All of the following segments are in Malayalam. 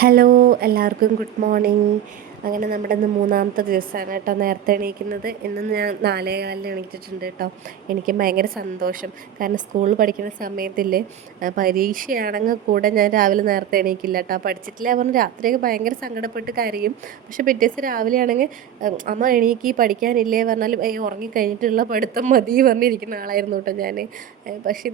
ഹലോ, എല്ലാവർക്കും ഗുഡ് മോർണിംഗ്. അങ്ങനെ നമ്മുടെ ഇന്ന് മൂന്നാമത്തെ ദിവസമാണ് കേട്ടോ നേരത്തെ എണീക്കുന്നത്. ഇന്ന് ഞാൻ 4:15 എണീറ്റിട്ടുണ്ട് കേട്ടോ. എനിക്ക് ഭയങ്കര സന്തോഷം. കാരണം സ്കൂളിൽ പഠിക്കുന്ന സമയത്തില്ലേ, പരീക്ഷയാണെങ്കിൽ കൂടെ ഞാൻ രാവിലെ നേരത്തെ എണീക്കില്ല കേട്ടോ. പഠിച്ചിട്ടില്ല പറഞ്ഞ് രാത്രിയൊക്കെ ഭയങ്കര സങ്കടപ്പെട്ട് കരയും. പക്ഷെ പിറ്റേ ദിവസം രാവിലെ ആണെങ്കിൽ അമ്മ എണീക്കി പഠിക്കാനില്ലേ പറഞ്ഞാലും ഉറങ്ങിക്കഴിഞ്ഞിട്ടുള്ള പഠിത്തം മതി പറഞ്ഞിരിക്കുന്ന ആളായിരുന്നു കേട്ടോ ഞാൻ. പക്ഷെ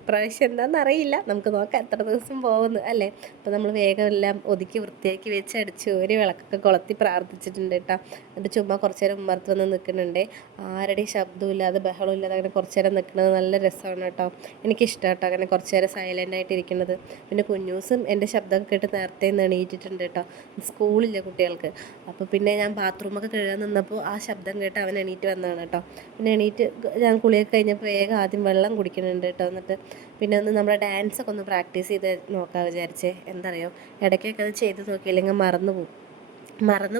ഇപ്രാവശ്യം എന്താണെന്നറിയില്ല, നമുക്ക് നോക്കാം എത്ര ദിവസം പോകുന്നു അല്ലേ. അപ്പോൾ നമ്മൾ വേഗം എല്ലാം ഒതുക്കി വൃത്തിയാക്കി വെച്ച് അടിച്ച് ഒരു വിളക്കൊക്കെ കൊളുത്തി പ്രാർത്ഥിച്ചിട്ടുണ്ട് കേട്ടോ. എന്നിട്ട് ചുമ്മാ കുറച്ച് നേരം ഉമ്മർത്ത് വന്ന് നിൽക്കുന്നുണ്ട്. ആരുടെയും ശബ്ദമില്ലാതെ ബഹളമില്ലാതെ അങ്ങനെ കുറച്ച് നേരം നിൽക്കുന്നത് നല്ല രസമാണ് കേട്ടോ. എനിക്കിഷ്ടം കേട്ടോ അങ്ങനെ കുറച്ച് നേരം സൈലൻ്റ് ആയിട്ട് ഇരിക്കുന്നത്. പിന്നെ കുഞ്ഞൂസും എൻ്റെ ശബ്ദമൊക്കെ കേട്ട് നേരത്തെ നിന്ന് എണീറ്റിട്ടുണ്ട് കേട്ടോ. സ്കൂളില്ല കുട്ടികൾക്ക്. അപ്പോൾ പിന്നെ ഞാൻ ബാത്റൂമൊക്കെ കഴുകാൻ നിന്നപ്പോൾ ആ ശബ്ദം കേട്ട് അവൻ എണീറ്റ് വന്നതാണ് കേട്ടോ. പിന്നെ എണീറ്റ് ഞാൻ കുളിയൊക്കെ കഴിഞ്ഞപ്പോൾ വേഗം ആദ്യം വെള്ളം കുടിക്കുന്നുണ്ട് കേട്ടോ. എന്നിട്ട് പിന്നെ ഒന്ന് നമ്മുടെ ഡാൻസൊക്കെ ഒന്ന് പ്രാക്ടീസ് ചെയ്ത് നോക്കാൻ വിചാരിച്ചേ. എന്തറിയോ, ഇടയ്ക്കൊക്കെ അത് ചെയ്ത് നോക്കിയില്ലെങ്കിൽ മറന്നു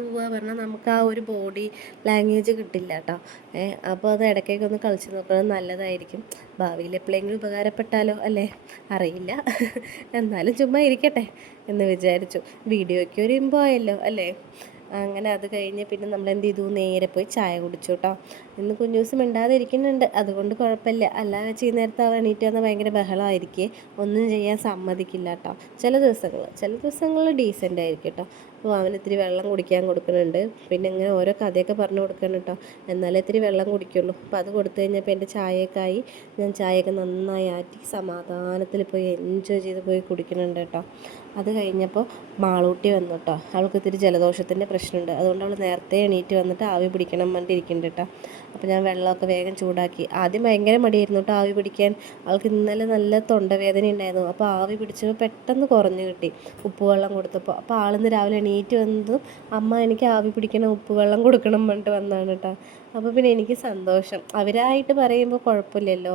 പോവുക പറഞ്ഞാൽ നമുക്ക് ആ ഒരു ബോഡി ലാംഗ്വേജ് കിട്ടില്ല കേട്ടോ. അപ്പോൾ അത് ഇടയ്ക്കൊക്കെ ഒന്ന് കളിച്ച് നോക്കുന്നത് നല്ലതായിരിക്കും. ഭാവിയിൽ എപ്പോഴെങ്കിലും ഉപകാരപ്പെട്ടാലോ അല്ലേ, അറിയില്ല. എന്നാലും ചുമ്മാ ഇരിക്കട്ടെ എന്ന് വിചാരിച്ചു. വീഡിയോയ്ക്ക് ഒരു ഇമ്പോ ആയല്ലോ അല്ലേ. അങ്ങനെ അത് കഴിഞ്ഞ് പിന്നെ നമ്മൾ എന്ത് ചെയ്തു, നേരെ പോയി ചായ കുടിച്ചു കേട്ടോ. ഇന്ന് കുഞ്ഞൂസ് മിണ്ടാതെ ഇരിക്കുന്നുണ്ട്, അതുകൊണ്ട് കുഴപ്പമില്ല. അല്ലാതെ ചെയ്യുന്ന നേരത്തെ അവൻ എണീറ്റ് വന്നാൽ ഭയങ്കര ബഹളമായിരിക്കേ, ഒന്നും ചെയ്യാൻ സമ്മതിക്കില്ല കേട്ടോ. ചില ദിവസങ്ങളിൽ ഡീസൻ്റ് ആയിരിക്കും കേട്ടോ. അപ്പോൾ അവന് ഇത്തിരി വെള്ളം കുടിക്കാൻ കൊടുക്കുന്നുണ്ട്. പിന്നെ ഇങ്ങനെ ഓരോ കഥയൊക്കെ പറഞ്ഞു കൊടുക്കണം കേട്ടോ, എന്നാലേ ഇത്തിരി വെള്ളം കുടിക്കുള്ളൂ. അപ്പോൾ അത് കൊടുത്തു കഴിഞ്ഞപ്പോൾ എൻ്റെ ചായയൊക്കെ ആയി. ഞാൻ ചായയൊക്കെ നന്നായി ആറ്റി സമാധാനത്തിൽ പോയി എൻജോയ് ചെയ്ത് പോയി കുടിക്കുന്നുണ്ട് കേട്ടോ. അത് കഴിഞ്ഞപ്പോൾ മാളൂട്ടി വന്നു കേട്ടോ. അവൾക്ക് ഇത്തിരി ജലദോഷത്തിൻ്റെ പ്രശ്നമുണ്ട്, അതുകൊണ്ട് അവൾ നേരത്തെ എണീറ്റ് വന്നിട്ട് ആവി പിടിക്കണം പറഞ്ഞിരിക്കുന്നുണ്ട് കേട്ടോ. അപ്പോൾ ഞാൻ വെള്ളമൊക്കെ വേഗം ചൂടാക്കി. ആദ്യം ഭയങ്കര മടിയായിരുന്നു കേട്ടോ ആവി പിടിക്കാൻ. അവൾക്ക് ഇന്നലെ നല്ല തൊണ്ടവേദന ഉണ്ടായിരുന്നു. അപ്പോൾ ആവി പിടിച്ചപ്പോൾ പെട്ടെന്ന് കുറഞ്ഞു കിട്ടി ഉപ്പുവെള്ളം കൊടുത്തപ്പോൾ. അപ്പോൾ ആളിന്ന് രാവിലെ എണീറ്റ് വന്നതും അമ്മ എനിക്ക് ആവി പിടിക്കണം, ഉപ്പുവെള്ളം കൊടുക്കണം പറഞ്ഞിട്ട് വന്നതാണ് കേട്ടോ. അപ്പോൾ പിന്നെ എനിക്ക് സന്തോഷം. അവരായിട്ട് പറയുമ്പോൾ കുഴപ്പമില്ലല്ലോ,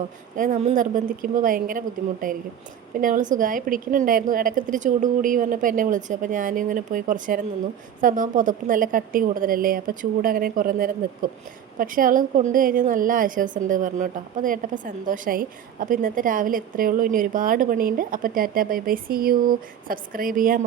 നമ്മൾ നിർബന്ധിക്കുമ്പോൾ ഭയങ്കര ബുദ്ധിമുട്ടായിരിക്കും. പിന്നെ അവൾ സുഖമായി പിടിക്കുന്നുണ്ടായിരുന്നു. ഇടയ്ക്ക് ഇത്തിരി ചൂട് കൂടി പറഞ്ഞപ്പോൾ എന്നെ വിളിച്ചു. അപ്പോൾ ഞാനും ഇങ്ങനെ പോയി കുറച്ച് നേരം നിന്നു. സംഭവം പുതപ്പ് നല്ല കട്ടി കൂടുതലല്ലേ, അപ്പോൾ ചൂട് അങ്ങനെ കുറേ നേരം നിൽക്കും. പക്ഷേ അവൾ കൊണ്ടു കഴിഞ്ഞാൽ നല്ല ആശ്വാസമുണ്ട് പറഞ്ഞു കേട്ടോ. അപ്പോൾ അത് കേട്ടപ്പോൾ സന്തോഷമായി. അപ്പോൾ ഇന്നത്തെ രാവിലെ ഇത്രയേ ഉള്ളൂ. ഇനി ഒരുപാട് പണിയുണ്ട്. അപ്പോൾ tata bye bye, see you. Subscribe ചെയ്യാൻ